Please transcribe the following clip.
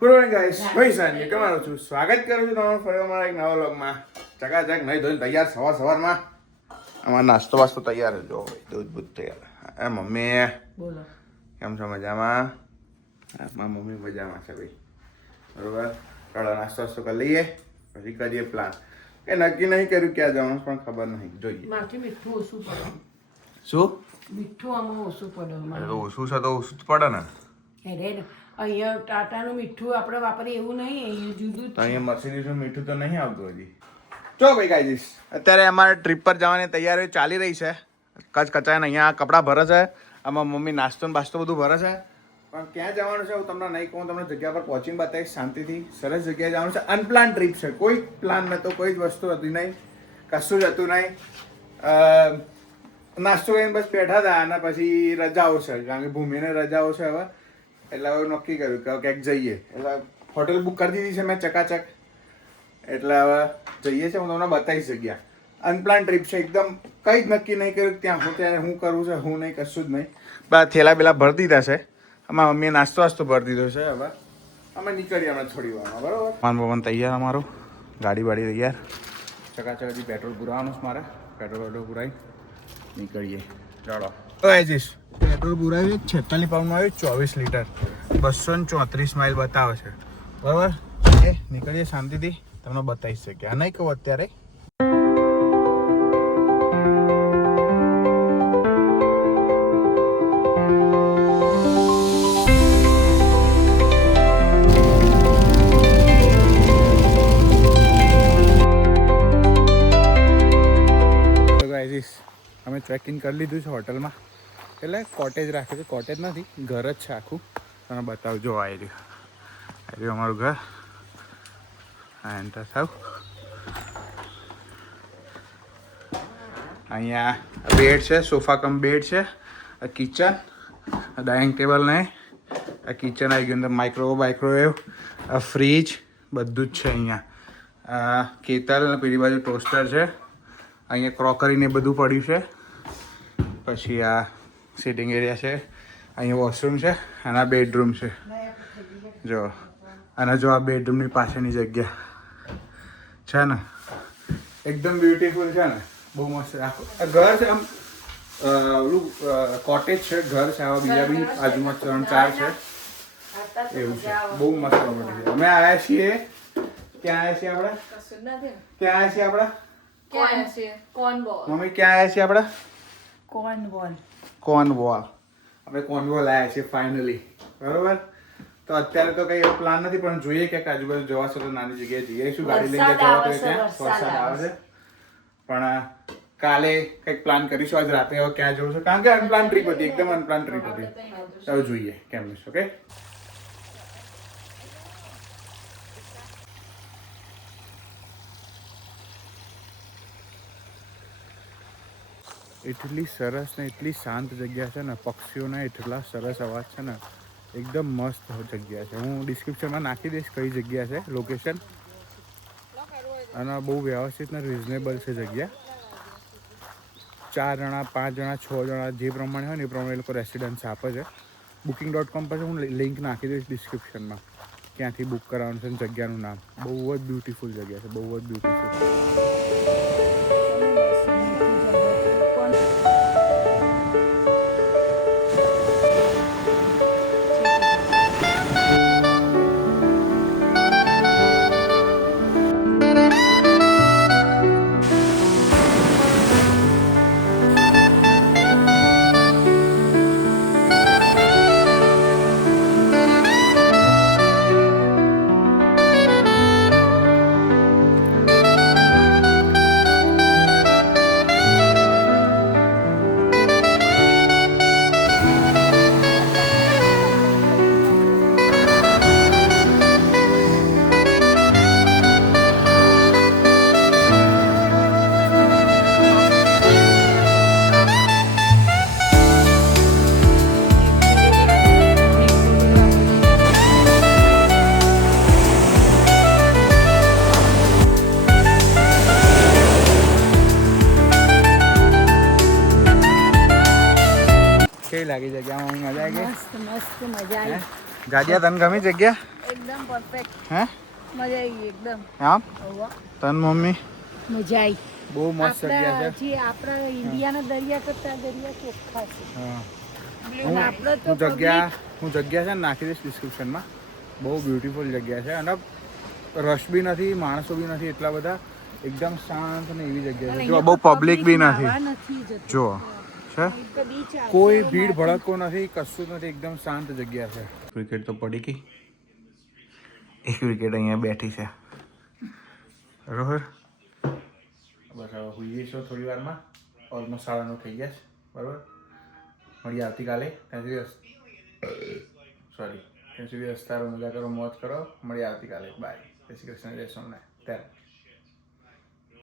Good morning guys, ભાઈ સાંજે તમારું છું સ્વાગત કરું છું તમારું ફરી અમારા એક નવા વ્લોગમાં. ચકાચક નહીં ધોઈને તૈયાર સવારમાં અમારો નાસ્તો વાસ્તો તૈયાર જ જો ભાઈ, દૂધ બૂધ તૈયાર. એ મમ્મી બોલો. કેમ છો? મજામાં? મારા મમ્મી મજામાં છે ભાઈ. બરોબર, ચાલો નાસ્તો વાસ્તો કરી લઈએ પછી કરીએ પ્લાન. એ નક્કી નહીં કર્યું ક્યાં જવાનું પણ ખબર નહીં, જોઈએ. માથી મીઠું ઓછું પડે. શું મીઠું આમાં ઓછું પડે અમારે. ઓછું છે તો ઓછું જ પડે ને. અરે અહીંયા ટાટાનું મીઠું આપણે વાપરીએ એવું નહીં, અહીંયા જુદું જ તો છે. અહીંયા મર્સિડીઝનું મીઠું તો નહીં આવતું હજી. ચો ભાઈ ગાઈસ, અત્યારે અમારે ટ્રીપ પર જવાની તૈયારીઓ ચાલી રહી છે. કચાઈને અહીંયા કપડાં ભરે છે, આમાં મમ્મી નાસ્તો ને બાસ્તો બધું ભરે છે. પણ ક્યાં જવાનું છે હું તમને નહીં કહું, તમને જગ્યા પર પહોંચીને બતાવીશ શાંતિથી. સરસ જગ્યાએ જવાનું છે. અનપ્લાન ટ્રીપ છે, કોઈ પ્લાન નહોતો, કોઈ જ વસ્તુ હતી નહીં, કશું જ હતું નહીં. નાસ્તો કરીને બસ બેઠા હતા અને પછી રજાઓ છે, કારણ કે ભૂમિને રજાઓ છે હવે, એટલે હવે નક્કી કર્યું કે ક્યાંક જઈએ. એટલે હોટેલ બુક કરી દીધી છે મેં ચકાચક, એટલે હવે જઈએ છીએ. હું તમને બતાવીશ જગ્યા. અનપ્લાન ટ્રીપ છે એકદમ, કંઈ જ નક્કી નહીં કર્યું ત્યાં હું કરવું છે, હું નહીં, કશું જ નહીં. બસ થેલા બેલા ભરી દીધા છે. અમારા મમ્મીએ નાસ્તો વાસ્તો ભરી દીધો છે. હવે અમે નીકળીએ હમણાં થોડી વારમાં, બરાબર. પવન તૈયાર, અમારું ગાડી વાડી તૈયાર. ચકાચક હજી પેટ્રોલ પુરાવાનું છે મારે. પેટ્રોલ પુરાઈ નીકળીએ. ચાલો પેટ્રોલ પુરાવ્યું 46 પાઉન્ડમાં આવ્યું, 24 લીટર, 234 માઇલ બતાવે છે, બરાબર. એ નીકળીએ શાંતિથી, તમને બતાવી શકીએ. આ નહીં કહું અત્યારે. અમે ચેક ઇન કરી લીધું છે હોટલમાં, એટલે કોટેજ રાખ્યું છે. કોટેજ નથી, ઘર જ છે આખું. તમે બતાવજો. આવી રહ્યું અમારું ઘર. હા, એન્ટર થાવ. અહીંયા બેડ છે, સોફા કમ બેડ છે. આ કિચન, ડાઇનિંગ ટેબલ નહીં, આ કિચન આવી ગયું. અંદર માઇક્રોવેવ, આ ફ્રીજ, બધું જ છે અહીંયા. આ કેતલ અને પેલી બાજુ ટોસ્ટર છે. અહીંયા ક્રોકરી ને બધું પડ્યું છે. પછી આ સિટિંગ એરિયા છે. અહીંયા વોશરૂમ છે અને આ બેડરૂમ છે. જો અને જો આ બેડરૂમની પાછળની જગ્યા છે ને, એકદમ બ્યુટીફુલ છે ને, બહુ મસ્ત. આખું ઘર છે, આમ ઓલું કોટેજ છે, ઘર છે. આવા બીજા બી બાજુમાં 3-4 છે, એવું છે. બહુ મસ્ત પ્રોપર્ટી છે. અમે આવ્યા છીએ, ક્યાં આવ્યા છીએ આપણે? ક્યાં આવ્યા છીએ આપણે? મમ્મી ક્યાં આવ્યા છીએ આપણે? કોર્નવોલ. આપણે કોર્નવોલ આવ્યા છીએ ફાઇનલી, બરોબર. તો અત્યારે તો કઈ એવો પ્લાન નથી, પણ જોઈએ કે આજુબાજુ જવાશે તો નાની જગ્યાએ જઈએ. શું ગાડી લઈને જવા તો ત્યાં વરસાદ આવે છે, પણ કાલે કંઈક પ્લાન કરીશું. આજ રાતે હવે ક્યાં જવું છે, કારણ કે અનપ્લાન ટ્રીપ હતી, એકદમ અનપ્લાન ટ્રીપ હતી. હવે જોઈએ કેમ છે. ઓકે, એટલી સરસ ને એટલી શાંત જગ્યા છે ને, પક્ષીઓના એટલા સરસ અવાજ છે ને, એકદમ મસ્ત જગ્યા છે. હું ડિસ્ક્રિપ્શનમાં નાખી દઈશ કઈ જગ્યા છે, લોકેશન. અને બહુ વ્યવસ્થિત ને રિઝનેબલ છે જગ્યા. 4 જણા, 5 જણા, 6 જણા જે પ્રમાણે હોય ને એ પ્રમાણે એ લોકો રેસિડન્સ આપે છે. booking.com પર હું લિંક નાખી દઈશ ડિસ્ક્રિપ્શનમાં, ક્યાંથી બુક કરાવવાનું છે અને જગ્યાનું નામ. બહુ જ બ્યુટીફુલ જગ્યા છે, બહુ જ બ્યુટીફુલ. કેવી લાગી જગ્યામાં? મજા આવી ગઈ? મસ્ત મજા આવી. ગાડિયા તને ગમી જગ્યા? એકદમ પરફેક્ટ હે મજા આવી એકદમ આમ તન મમ્મી મજા આવી બહુ મસ્ત જગ્યા છે જે આપણા ઇન્ડિયાના દરિયા કરતા દરિયા ચોખ્ખા છે હા અને આપણે તો હું જગ્યા છે ને નાખી દઈશ ડિસ્ક્રિપ્શનમાં. બહુ બ્યુટીફુલ જગ્યા છે અને રશ બી નથી, માણસો બી નથી એટલા બધા, એકદમ શાંત ને એવી જગ્યા છે. જો બહુ પબ્લિક બી નથી, જો છે કોઈ ભીડ ભડકો નથી, કશું નથી, એકદમ શાંત જગ્યા છે. ક્રિકેટ તો પડી ગઈ, એક વિકેટ અહીંયા બેઠી છે બરોબર. બસ હવે હોઈ જઈશું થોડી વારમાં, ઓલમોસ્ટ 9:30 થઈ ગયા છે બરાબર. મળીએ આવતીકાલે. ત્યાં સુધી હસતા રહો, મજા કરો, મોજ કરો. મળીએ આવતીકાલે. બાય. જય શ્રી કૃષ્ણ, જય સોમનાથ. ત્યારે